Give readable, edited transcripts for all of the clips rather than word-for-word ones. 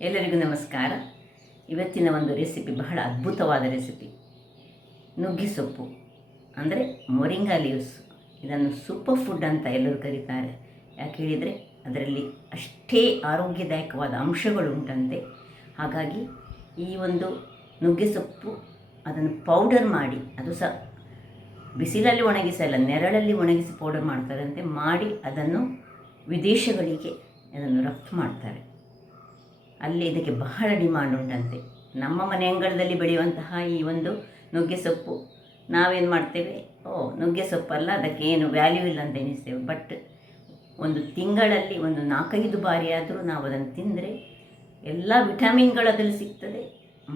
ಎಲ್ಲರಿಗೂ ನಮಸ್ಕಾರ. ಇವತ್ತಿನ ಒಂದು ರೆಸಿಪಿ ಬಹಳ ಅದ್ಭುತವಾದ ರೆಸಿಪಿ. ನುಗ್ಗೆ ಸೊಪ್ಪು ಅಂದರೆ ಮೊರಿಂಗಾ ಲೀವ್ಸ್. ಇದನ್ನು ಸೂಪರ್ ಫುಡ್ ಅಂತ ಎಲ್ಲರೂ ಕರೀತಾರೆ. ಯಾಕೆ ಹೇಳಿದರೆ ಅದರಲ್ಲಿ ಅಷ್ಟೇ ಆರೋಗ್ಯದಾಯಕವಾದ ಅಂಶಗಳು ಉಂಟಂತೆ. ಹಾಗಾಗಿ ಈ ಒಂದು ನುಗ್ಗೆ ಸೊಪ್ಪು ಅದನ್ನು ಪೌಡರ್ ಮಾಡಿ, ಅದು ಸಹ ಬಿಸಿಲಲ್ಲಿ ಒಣಗಿಸಲ್ಲ, ನೆರಳಲ್ಲಿ ಒಣಗಿಸಿ ಪೌಡರ್ ಮಾಡ್ತಾರಂತೆ. ಮಾಡಿ ಅದನ್ನು ವಿದೇಶಗಳಿಗೆ ಅದನ್ನು ರಫ್ತು ಮಾಡ್ತಾರೆ. ಅಲ್ಲಿ ಇದಕ್ಕೆ ಬಹಳ ಡಿಮಾಂಡ್ ಉಂಟಂತೆ. ನಮ್ಮ ಮನೆ ಅಂಗಳದಲ್ಲಿ ಬೆಳೆಯುವಂತಹ ಈ ಒಂದು ನುಗ್ಗೆ ಸೊಪ್ಪು ನಾವೇನು ಮಾಡ್ತೇವೆ, ನುಗ್ಗೆ ಸೊಪ್ಪಲ್ಲ, ಅದಕ್ಕೆ ಏನು ವ್ಯಾಲ್ಯೂ ಇಲ್ಲ ಅಂತ ಎನಿಸ್ತೇವೆ. ಬಟ್ ಒಂದು ತಿಂಗಳಲ್ಲಿ ಒಂದು 4-5 ಬಾರಿ ಆದರೂ ನಾವು ಅದನ್ನು ತಿಂದರೆ ಎಲ್ಲ ವಿಟಮಿನ್ಗಳು ಅದರಲ್ಲಿ ಸಿಗ್ತದೆ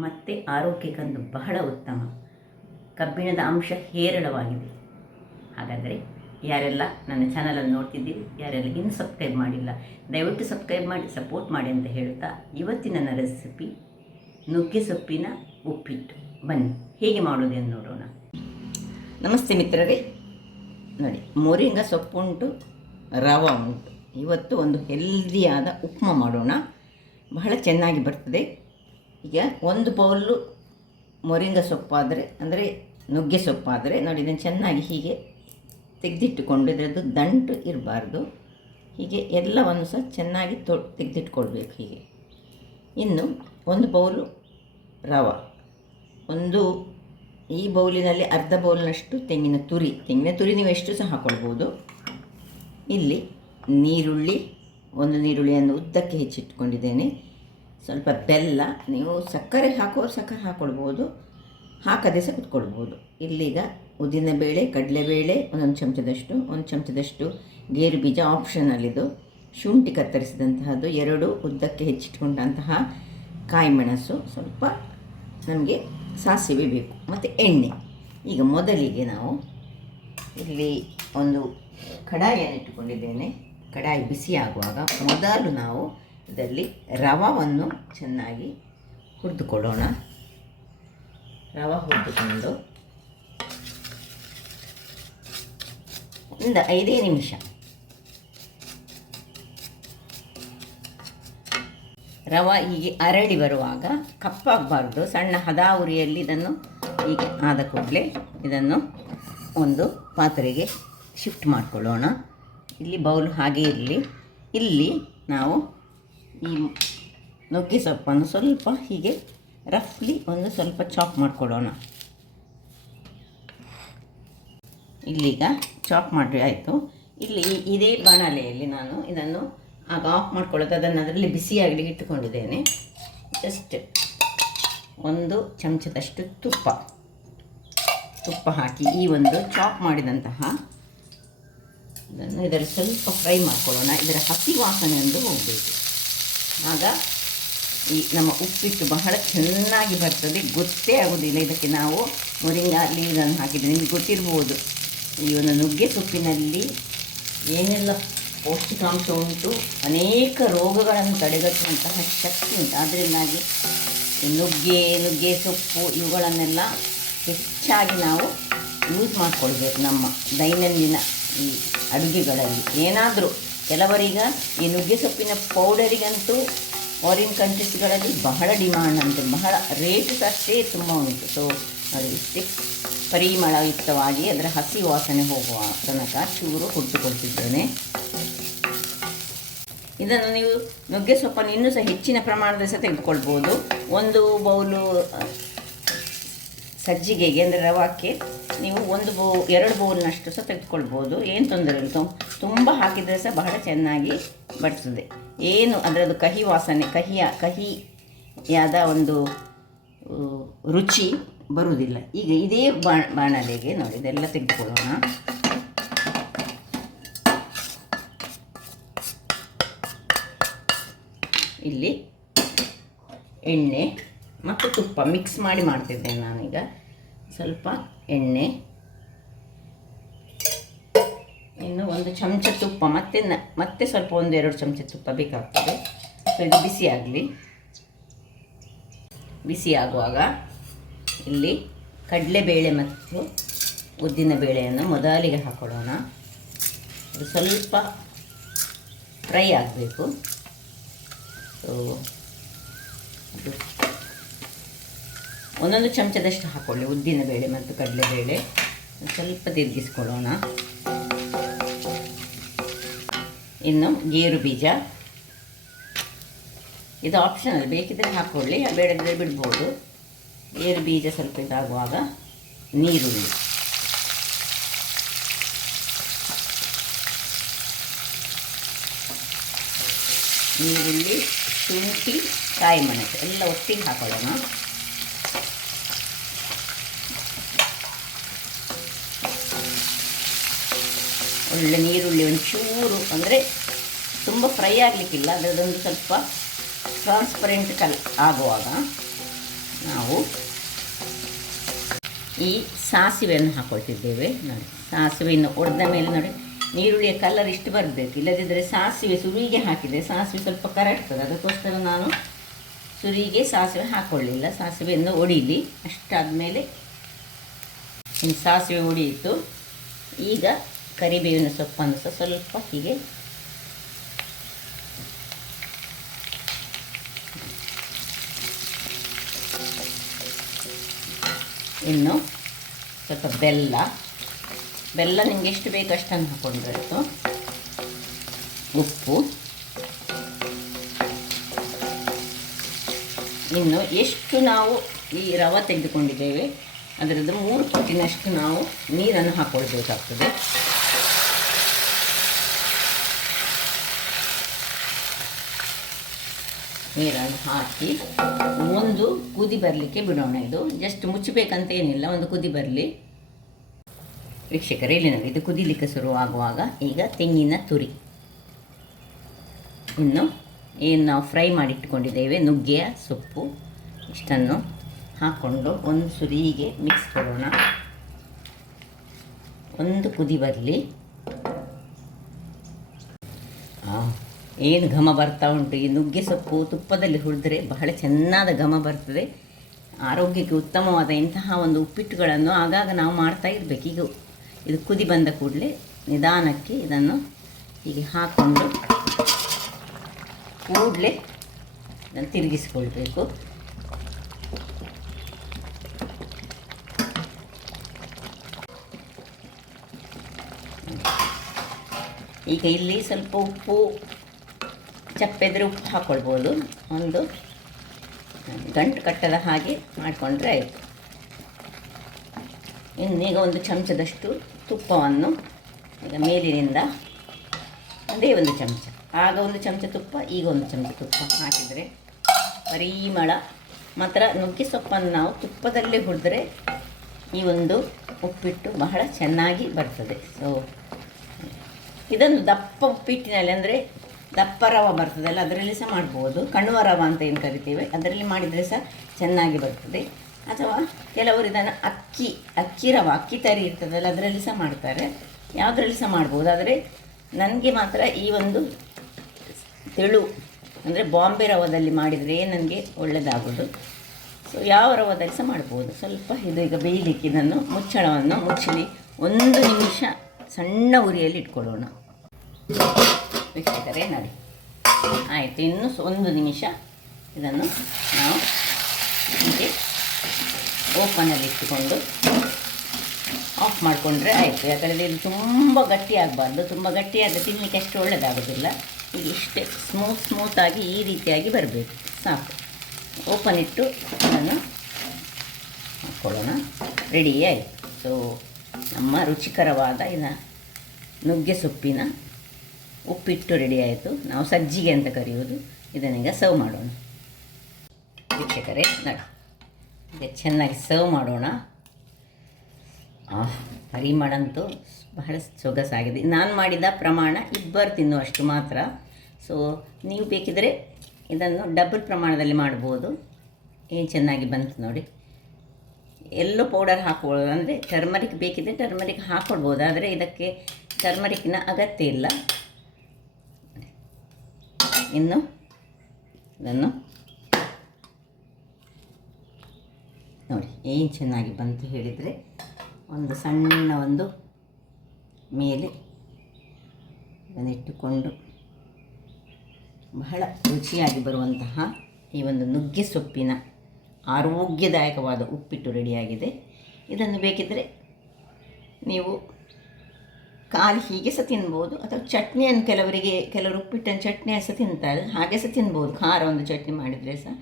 ಮತ್ತು ಆರೋಗ್ಯಕ್ಕಂದು ಬಹಳ ಉತ್ತಮ. ಕಬ್ಬಿಣದ ಅಂಶ ಹೇರಳವಾಗಿದೆ. ಹಾಗಾದರೆ ಯಾರೆಲ್ಲ ನನ್ನ ಚಾನಲನ್ನು ನೋಡ್ತಿದ್ದೀರಿ, ಯಾರೆಲ್ಲ ಇನ್ನೂ ಸಬ್ಸ್ಕ್ರೈಬ್ ಮಾಡಿಲ್ಲ, ದಯವಿಟ್ಟು ಸಬ್ಸ್ಕ್ರೈಬ್ ಮಾಡಿ ಸಪೋರ್ಟ್ ಮಾಡಿ ಅಂತ ಹೇಳುತ್ತಾ ಇವತ್ತಿನ ನನ್ನ ರೆಸಿಪಿ ನುಗ್ಗೆ ಸೊಪ್ಪಿನ ಉಪ್ಪಿಟ್ಟು. ಬನ್ನಿ ಹೇಗೆ ಮಾಡೋದೆಂದು ನೋಡೋಣ. ನಮಸ್ತೆ ಮಿತ್ರರೇ. ನೋಡಿ, ಮೊರಿಂಗಾ ಸೊಪ್ಪು ಉಂಟು, ರವೆ ಉಂಟು. ಇವತ್ತು ಒಂದು ಹೆಲ್ದಿಯಾದ ಉಪ್ಮಾ ಮಾಡೋಣ, ಬಹಳ ಚೆನ್ನಾಗಿ ಬರ್ತದೆ. ಈಗ ಒಂದು ಬೌಲು ಮೊರಿಂಗಾ ಸೊಪ್ಪಾದರೆ, ಅಂದರೆ ನುಗ್ಗೆ ಸೊಪ್ಪಾದರೆ ನೋಡಿ, ಇದನ್ನು ಚೆನ್ನಾಗಿ ಹೀಗೆ ತೆಗೆದಿಟ್ಟುಕೊಂಡು, ಇದರದ್ದು ದಂಟು ಇರಬಾರ್ದು, ಹೀಗೆ ಎಲ್ಲವನ್ನು ಸಹ ಚೆನ್ನಾಗಿ ತೆಗೆದಿಟ್ಕೊಳ್ಬೇಕು ಹೀಗೆ. ಇನ್ನು ಒಂದು ಬೌಲು ರವೆ, ಈ ಬೌಲಿನಲ್ಲಿ ಅರ್ಧ ಬೌಲ್ನಷ್ಟು ತೆಂಗಿನ ತುರಿ ನೀವು ಎಷ್ಟು ಸಹ ಹಾಕ್ಕೊಳ್ಬೋದು. ಇಲ್ಲಿ ನೀರುಳ್ಳಿ, ಒಂದು ನೀರುಳ್ಳಿಯನ್ನು ಉದ್ದಕ್ಕೆ ಹೆಚ್ಚಿಟ್ಕೊಂಡಿದ್ದೇನೆ. ಸ್ವಲ್ಪ ಬೆಲ್ಲ, ನೀವು ಸಕ್ಕರೆ ಹಾಕೋರು ಸಕ್ಕರೆ ಹಾಕ್ಕೊಳ್ಬೋದು, ಹಾಕದೆ ಸಹ ಕುತ್ಕೊಳ್ಬೋದು. ಇಲ್ಲೀಗ ಉದ್ದಿನಬೇಳೆ, ಕಡಲೆಬೇಳೆ ಒಂದು ಚಮಚದಷ್ಟು ಗೇರು ಬೀಜ ಆಪ್ಷನಲ್ಲಿದು, ಶುಂಠಿ ಕತ್ತರಿಸಿದಂತಹದ್ದು 2 ಉದ್ದಕ್ಕೆ ಹೆಚ್ಚಿಟ್ಕೊಂಡಂತಹ ಕಾಯಿ ಮೆಣಸು, ಸ್ವಲ್ಪ ನಮಗೆ ಸಾಸಿವೆ ಬೇಕು ಮತ್ತು ಎಣ್ಣೆ. ಈಗ ಮೊದಲಿಗೆ ನಾವು ಇಲ್ಲಿ ಒಂದು ಕಡಾಯಿಯನ್ನು ಇಟ್ಟುಕೊಂಡಿದ್ದೇನೆ. ಕಡಾಯಿ ಬಿಸಿ ಆಗುವಾಗ ಮೊದಲು ನಾವು ಇದರಲ್ಲಿ ರವೆಯನ್ನು ಚೆನ್ನಾಗಿ ಹುರಿದುಕೊಳ್ಳೋಣ. ರವೆ ಹುರಿದುಕೊಂಡು ಒಂದು 5 ನಿಮಿಷ ರವೆ ಹೀಗೆ ಅರಳಿ ಬರುವಾಗ, ಕಪ್ಪಾಗಬಾರ್ದು, ಸಣ್ಣ ಹದ ಉರಿಯಲ್ಲಿ ಇದನ್ನು ಹೀಗೆ ಆದ ಕೂಡಲೇ ಇದನ್ನು ಒಂದು ಪಾತ್ರೆಗೆ ಶಿಫ್ಟ್ ಮಾಡಿಕೊಳ್ಳೋಣ. ಇಲ್ಲಿ ಬೌಲ್ ಹಾಗೆ ಇರಲಿ. ಇಲ್ಲಿ ನಾವು ಈ ನುಗ್ಗೆ ಸೊಪ್ಪನ್ನು ಸ್ವಲ್ಪ ಹೀಗೆ ರಫ್ಲಿ ಒಂದು ಸ್ವಲ್ಪ ಚಾಪ್ ಮಾಡಿಕೊಳ್ಳೋಣ. ಇಲ್ಲೀಗ ಚಾಪ್ ಮಾಡಿ ಆಯಿತು. ಇಲ್ಲಿ ಇದೇ ಬಾಣಲೆಯಲ್ಲಿ ನಾನು ಇದನ್ನು ಆಗ ಆಫ್ ಮಾಡ್ಕೊಳ್ಳೋದು, ಅದನ್ನು ಅದರಲ್ಲಿ ಬಿಸಿಯಾಗಲಿಕ್ಕೆ ಇಟ್ಟುಕೊಂಡಿದ್ದೇನೆ. ಜಸ್ಟ್ 1 ಚಮಚದಷ್ಟು ತುಪ್ಪ ಹಾಕಿ ಈ ಒಂದು ಚಾಪ್ ಮಾಡಿದಂತಹ ಇದನ್ನು ಇದರಲ್ಲಿ ಸ್ವಲ್ಪ ಫ್ರೈ ಮಾಡ್ಕೊಳ್ಳೋಣ. ಇದರ ಹಸಿ ವಾಸನೆ ಒಂದು ಹೋಗಬೇಕು. ಆಗ ಈ ನಮ್ಮ ಉಪ್ಪಿಟ್ಟು ಬಹಳ ಚೆನ್ನಾಗಿ ಬರ್ತದೆ, ಗೊತ್ತೇ ಆಗೋದಿಲ್ಲ. ಇದಕ್ಕೆ ನಾವು ಮೊರಿಂಗಾ ಲೀವ್ಸನ್ನು ಹಾಕಿದರೆ ನಿಮಗೆ ಗೊತ್ತಿರ್ಬೋದು, ಈ ಒಂದು ನುಗ್ಗೆ ಸೊಪ್ಪಿನಲ್ಲಿ ಏನೆಲ್ಲ ಪೌಷ್ಟಿಕಾಂಶ ಉಂಟು, ಅನೇಕ ರೋಗಗಳನ್ನು ತಡೆಗಟ್ಟುವಂತಹ ಶಕ್ತಿ ಉಂಟು. ಅದರಿಂದಾಗಿ ನುಗ್ಗೆ ಸೊಪ್ಪು ಇವುಗಳನ್ನೆಲ್ಲ ಹೆಚ್ಚಾಗಿ ನಾವು ಯೂಸ್ ಮಾಡಿಕೊಳ್ಬೇಕು ನಮ್ಮ ದೈನಂದಿನ ಈ ಅಡುಗೆಗಳಲ್ಲಿ. ಏನಾದರೂ ಕೆಲವರೀಗ ಈ ನುಗ್ಗೆ ಸೊಪ್ಪಿನ ಪೌಡರಿಗಂತೂ ಫಾರಿನ್ ಕಂಟ್ರೀಸ್ಗಳಲ್ಲಿ ಬಹಳ ಡಿಮಾಂಡ್ ಅಂತೆ, ಬಹಳ ರೇಟ್ ಅಷ್ಟೇ ತುಂಬ ಉಂಟು. ಸೊ ಅದು ಇಷ್ಟೇ ಪರಿಮಳಯುಕ್ತವಾಗಿ ಅದರ ಹಸಿ ವಾಸನೆ ಹೋಗುವ ತನಕ ಚೂರು ಹುರಿದುಕೊಳ್ತಿದ್ದೇನೆ. ಇದನ್ನು ನೀವು ನುಗ್ಗೆ ಸೊಪ್ಪನ್ನು ಇನ್ನೂ ಸಹ ಹೆಚ್ಚಿನ ಪ್ರಮಾಣದಲ್ಲಿ ಸಹ ತೆಗೆದುಕೊಳ್ಬೋದು. 1 ಬೌಲು ಸಜ್ಜಿಗೆಗೆ ಅಂದರೆ ರವಕ್ಕೆ ನೀವು 2 ಬೌಲ್ನಷ್ಟು ಸಹ ತೆಗೆದುಕೊಳ್ಬೋದು, ಏನು ತೊಂದರೆ ಇಲ್ಲ. ತುಂಬ ಹಾಕಿದರೆ ಸಹ ಬಹಳ ಚೆನ್ನಾಗಿ ಬರ್ತದೆ. ಏನು ಅದರದ್ದು ಕಹಿ ವಾಸನೆ, ಕಹಿಯಾದ ಒಂದು ರುಚಿ ಬರುವುದಿಲ್ಲ. ಈಗ ಇದೇ ಬಾಣಲೆಗೆ ನೋಡಿ ಇದೆಲ್ಲ ತೆಗೆದುಕೊಳ್ಳೋಣ. ಇಲ್ಲಿ ಎಣ್ಣೆ ಮತ್ತು ತುಪ್ಪ ಮಿಕ್ಸ್ ಮಾಡಿ ಮಾಡ್ತಿದ್ದೇನೆ ನಾನೀಗ. ಸ್ವಲ್ಪ ಎಣ್ಣೆ, ಇನ್ನು 1 ಚಮಚ ತುಪ್ಪ, ಮತ್ತೆ ಸ್ವಲ್ಪ 1-2 ಚಮಚ ತುಪ್ಪ ಬೇಕಾಗ್ತದೆ. ಸೊ ಇದು ಬಿಸಿ ಆಗುವಾಗ ಇಲ್ಲಿ ಕಡಲೆಬೇಳೆ ಮತ್ತು ಉದ್ದಿನ ಬೇಳೆಯನ್ನು ಮೊದಲಿಗೆ ಹಾಕೊಳ್ಳೋಣ. ಅದು ಸ್ವಲ್ಪ ಫ್ರೈ ಆಗಬೇಕು. ಸೊ ಇದು ಒಂದೊಂದು ಚಮಚದಷ್ಟು ಹಾಕ್ಕೊಳ್ಳಿ. ಉದ್ದಿನಬೇಳೆ ಮತ್ತು ಕಡಲೆಬೇಳೆ ಸ್ವಲ್ಪ ತಿರುಗಿಸ್ಕೊಳ್ಳೋಣ. ಇನ್ನು ಗೇರು ಬೀಜ, ಇದು ಆಪ್ಷನಲ್, ಬೇಕಿದ್ದರೆ ಹಾಕ್ಕೊಳ್ಳಿ, ಬೇಡದಿದ್ದರೆ ಬಿಡ್ಬೋದು. ಗೇರು ಬೀಜ ಸ್ವಲ್ಪ ಇದಾಗುವಾಗ ನೀರುಳ್ಳಿ, ಶುಂಠಿ, ಕಾಯಿ ಮೆಣಸು ಎಲ್ಲ ಒಟ್ಟಿಗೆ ಹಾಕೊಳ್ಳೋಣ. ಒಳ್ಳೆ ನೀರುಳ್ಳಿ ಒಂಚೂರು ಅಂದರೆ ತುಂಬ ಫ್ರೈ ಆಗಲಿಕ್ಕಿಲ್ಲ, ಅದರದೊಂದು ಸ್ವಲ್ಪ ಟ್ರಾನ್ಸ್ಪರೆಂಟ್ ಆಗುವಾಗ ನಾವು ಈ ಸಾಸಿವೆಯನ್ನು ಹಾಕ್ಕೊಳ್ತಿದ್ದೇವೆ. ನೋಡಿ, ಸಾಸಿವೆಯನ್ನು ಒಡೆದ ಮೇಲೆ ನೋಡಿ ನೀರುಳ್ಳಿಯ ಕಲರ್ ಇಷ್ಟು ಬರಬೇಕು, ಇಲ್ಲದಿದ್ದರೆ ಸಾಸಿವೆ ಸುರಿಗೆ ಹಾಕಿದರೆ ಸಾಸಿವೆ ಸ್ವಲ್ಪ ಕರಗ್ತದೆ. ಅದಕ್ಕೋಸ್ಕರ ನಾನು ಸುರಿಗೆ ಸಾಸಿವೆ ಹಾಕ್ಕೊಳ್ಳಿಲ್ಲ, ಸಾಸಿವೆಯನ್ನು ಒಡೀಲಿ. ಅಷ್ಟಾದಮೇಲೆ ಇನ್ನು ಸಾಸಿವೆ ಒಡೆಯಿತು. ಈಗ ಕರಿಬೇವಿನ ಸೊಪ್ಪನ್ನು ಸಹ ಸ್ವಲ್ಪ ಹೀಗೆ ಇನ್ನು ಸ್ವಲ್ಪ ಬೆಲ್ಲ ನಿಮಗೆ ಎಷ್ಟು ಬೇಕು ಅಷ್ಟನ್ನು ಹಾಕ್ಕೊಂಡ್ರಾಯ್ತು. ಉಪ್ಪು, ಇನ್ನು ಎಷ್ಟು ನಾವು ಈ ರವೆ ತೆಗೆದುಕೊಂಡಿದ್ದೇವೆ ಅದರದ್ದು 3 ಪಟ್ಟಿನಷ್ಟು ನಾವು ನೀರನ್ನು ಹಾಕ್ಕೊಳ್ಬೇಕಾಗ್ತದೆ. ನೀರನ್ನು ಹಾಕಿ ಒಂದು ಕುದಿ ಬರಲಿಕ್ಕೆ ಬಿಡೋಣ. ಇದು ಜಸ್ಟ್ ಮುಚ್ಚಬೇಕಂತ ಏನಿಲ್ಲ, ಒಂದು ಕುದಿ ಬರಲಿ. ವೀಕ್ಷಕರೇ, ಇಲ್ಲಿ ನೋಡಿ, ಇದು ಕುದಿಲಿಕ್ಕೆ ಶುರುವಾಗುವಾಗ ಈಗ ತೆಂಗಿನ ತುರಿ, ಇನ್ನು ಏನು ನಾವು ಫ್ರೈ ಮಾಡಿಟ್ಕೊಂಡಿದ್ದೇವೆ ನುಗ್ಗೆಯ ಸೊಪ್ಪು, ಇಷ್ಟನ್ನು ಹಾಕ್ಕೊಂಡು ಒಂದು ಸುರಿಗೆ ಮಿಕ್ಸ್ ಕೊಡೋಣ. ಒಂದು ಕುದಿ ಬರಲಿ. ಏನು ಘಮ ಬರ್ತಾ ಉಂಟು! ಈ ನುಗ್ಗೆ ಸೊಪ್ಪು ತುಪ್ಪದಲ್ಲಿ ಹುರಿದ್ರೆ ಬಹಳ ಚೆನ್ನಾದ ಘಮ ಬರ್ತದೆ. ಆರೋಗ್ಯಕ್ಕೆ ಉತ್ತಮವಾದ ಇಂತಹ ಒಂದು ಉಪ್ಪಿಟ್ಟುಗಳನ್ನು ಆಗಾಗ ನಾವು ಮಾಡ್ತಾ ಇರಬೇಕು. ಈಗ ಇದು ಕುದಿ ಬಂದ ಕೂಡಲೇ ನಿಧಾನಕ್ಕೆ ಇದನ್ನು ಹೀಗೆ ಹಾಕ್ಕೊಂಡು ಕೂಡಲೇ ಇದನ್ನು ತಿರುಗಿಸಿಕೊಳ್ಬೇಕು. ಈಗ ಇಲ್ಲಿ ಸ್ವಲ್ಪ ಉಪ್ಪು ಚಪ್ಪೆದ್ರೆ ಉಪ್ಪು ಹಾಕ್ಕೊಳ್ಬೋದು. ಒಂದು ಗಂಟು ಕಟ್ಟದ ಹಾಗೆ ಮಾಡಿಕೊಂಡ್ರೆ ಆಯಿತು. ಇನ್ನೀಗ ಒಂದು ಚಮಚದಷ್ಟು ತುಪ್ಪವನ್ನು ಈಗ ಮೇಲಿನಿಂದ ಅದೇ ಒಂದು ಚಮಚ, ಆಗ ಒಂದು ಚಮಚ ತುಪ್ಪ, ಈಗ ಒಂದು ಚಮಚ ತುಪ್ಪ ಹಾಕಿದರೆ ಪರಿಮಳ ಮಾತ್ರ. ನುಗ್ಗೆ ಸೊಪ್ಪನ್ನು ನಾವು ತುಪ್ಪದಲ್ಲೇ ಹುರಿದ್ರೆ ಈ ಒಂದು ಉಪ್ಪಿಟ್ಟು ಬಹಳ ಚೆನ್ನಾಗಿ ಬರ್ತದೆ. ಸೊ ಇದನ್ನು ದಪ್ಪ ಉಪ್ಪಿಟ್ಟಿನಲ್ಲಿ ಅಂದರೆ ದಪ್ಪ ರವೆ ಬರ್ತದಲ್ಲ, ಅದರಲ್ಲಿ ಸಹ ಮಾಡ್ಬೋದು. ಕಣುವ ರವೆ ಅಂತ ಏನು ಕರಿತೀವಿ, ಅದರಲ್ಲಿ ಮಾಡಿದರೆ ಸಹ ಚೆನ್ನಾಗಿ ಬರ್ತದೆ. ಅಥವಾ ಕೆಲವರು ಇದನ್ನು ಅಕ್ಕಿ ರವೆ, ಅಕ್ಕಿ ತರಿ ಇರ್ತದಲ್ಲ, ಅದರಲ್ಲಿ ಸಹ ಮಾಡ್ತಾರೆ. ಯಾವುದರಲ್ಲಿ ಸಹ ಮಾಡ್ಬೋದು. ಆದರೆ ನನಗೆ ಮಾತ್ರ ಈ ಒಂದು ತೆಳು ಅಂದರೆ ಬಾಂಬೆ ರವದಲ್ಲಿ ಮಾಡಿದರೆ ನನಗೆ ಒಳ್ಳೆಯದಾಗೋದು. ಸೊ ಯಾವ ರವದಲ್ಲಿ ಸಹ ಮಾಡ್ಬೋದು. ಸ್ವಲ್ಪ ಇದು ಈಗ ಬೇಯಲಿಕ್ಕೆ ಇದನ್ನು ಮುಚ್ಚಳವನ್ನು ಮುಚ್ಚಲಿ 1 ನಿಮಿಷ ಸಣ್ಣ ಉರಿಯಲ್ಲಿ ಇಟ್ಕೊಳ್ಳೋಣ. ವೀಕ್ಷಕರೇ ನೋಡಿ, ಆಯಿತು. ಇನ್ನು 1 ನಿಮಿಷ ಇದನ್ನು ನಾವು ಹೀಗೆ ಓಪನಲ್ಲಿ ಇಟ್ಟುಕೊಂಡು ಆಫ್ ಮಾಡಿಕೊಂಡ್ರೆ ಆಯಿತು. ಯಾಕಂದರೆ ಇದು ತುಂಬ ಗಟ್ಟಿ ಆಗಬಾರ್ದು. ತುಂಬ ಗಟ್ಟಿಯಾದರೆ ತಿನ್ನಲಿಕ್ಕೆ ಅಷ್ಟು ಒಳ್ಳೆಯದಾಗೋದಿಲ್ಲ. ಈಗ ಇಷ್ಟೇ ಸ್ಮೂತಾಗಿ ಈ ರೀತಿಯಾಗಿ ಬರಬೇಕು, ಸಾಕು. ಓಪನ್ ಇಟ್ಟು ಅದನ್ನು ಹಾಕ್ಕೊಳ್ಳೋಣ. ರೆಡಿ ಆಯಿತು. ಸೊ ನಮ್ಮ ರುಚಿಕರವಾದ ನುಗ್ಗೆ ಸೊಪ್ಪಿನ ಉಪ್ಪಿಟ್ಟು ರೆಡಿ ಆಯಿತು. ನಾವು ಸಜ್ಜಿಗೆ ಅಂತ ಕರೆಯೋದು. ಇದನ್ನೀಗ ಸರ್ವ್ ಮಾಡೋಣ. ವೀಕ್ಷಕರೇ ನೋಡಿ, ಈಗ ಚೆನ್ನಾಗಿ ಸರ್ವ್ ಮಾಡೋಣ. ಪರಿಮಳ ಅಂತೂ ಬಹಳ ಸೊಗಸಾಗಿದೆ. ನಾನು ಮಾಡಿದ ಪ್ರಮಾಣ 2 ತಿನ್ನುವಷ್ಟು ಮಾತ್ರ. ಸೊ ನೀವು ಬೇಕಿದ್ದರೆ ಇದನ್ನು ಡಬಲ್ ಪ್ರಮಾಣದಲ್ಲಿ ಮಾಡ್ಬೋದು. ಏನು ಚೆನ್ನಾಗಿ ಬಂತು ನೋಡಿ. ಎಲ್ಲೋ ಪೌಡರ್ ಹಾಕ್ಬೋದು, ಅಂದರೆ ಟರ್ಮರಿಕ್ ಬೇಕಿದ್ದರೆ ಟರ್ಮರಿಕ್ ಹಾಕ್ಕೊಳ್ಬೋದು. ಆದರೆ ಇದಕ್ಕೆ ಟರ್ಮರಿಕ್ಕಿನ ಅಗತ್ಯ ಇಲ್ಲ. ಇನ್ನು ಇದನ್ನು ನೋಡಿ ಏನು ಚೆನ್ನಾಗಿ ಬಂತು ಹೇಳಿದರೆ, ಒಂದು ಸಣ್ಣ ಒಂದು ಮೇಲೆ ಇದನ್ನಿಟ್ಟುಕೊಂಡು ಬಹಳ ರುಚಿಯಾಗಿ ಬರುವಂತಹ ಈ ಒಂದು ನುಗ್ಗೆ ಸೊಪ್ಪಿನ ಆರೋಗ್ಯದಾಯಕವಾದ ಉಪ್ಪಿಟ್ಟು ರೆಡಿಯಾಗಿದೆ. ಇದನ್ನು ಬೇಕಿದ್ದರೆ ನೀವು ಖಾಲಿ ಹೀಗೆ ಸಹ ತಿನ್ಬೋದು, ಅಥವಾ ಚಟ್ನಿಯನ್ನು ಕೆಲವರು ಉಪ್ಪಿಟ್ಟನ್ನು ಚಟ್ನಿ ಸಹ ತಿಂತಾರೆ, ಹಾಗೆ ಸಹ ತಿನ್ಬೋದು. ಖಾರ ಒಂದು ಚಟ್ನಿ ಮಾಡಿದರೆ ಸಹ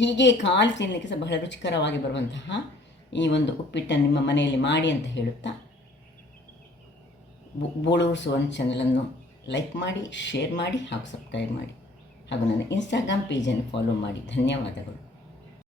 ಹೀಗೆ ಖಾಲಿ ತಿನ್ನಲಿಕ್ಕೆ ಸಹ ಬಹಳ ರುಚಿಕರವಾಗಿ ಬರುವಂತಹ ಈ ಒಂದು ಉಪ್ಪಿಟ್ಟನ್ನು ನಿಮ್ಮ ಮನೆಯಲ್ಲಿ ಮಾಡಿ ಅಂತ ಹೇಳುತ್ತಾ, ಬೋಳೂರು ಸುವರ್ಣ ಚಾನಲನ್ನು ಲೈಕ್ ಮಾಡಿ, ಶೇರ್ ಮಾಡಿ ಹಾಗೂ ಸಬ್ಸ್ಕ್ರೈಬ್ ಮಾಡಿ, ಹಾಗೂ ನನ್ನ ಇನ್ಸ್ಟಾಗ್ರಾಮ್ ಪೇಜನ್ನು ಫಾಲೋ ಮಾಡಿ. ಧನ್ಯವಾದಗಳು.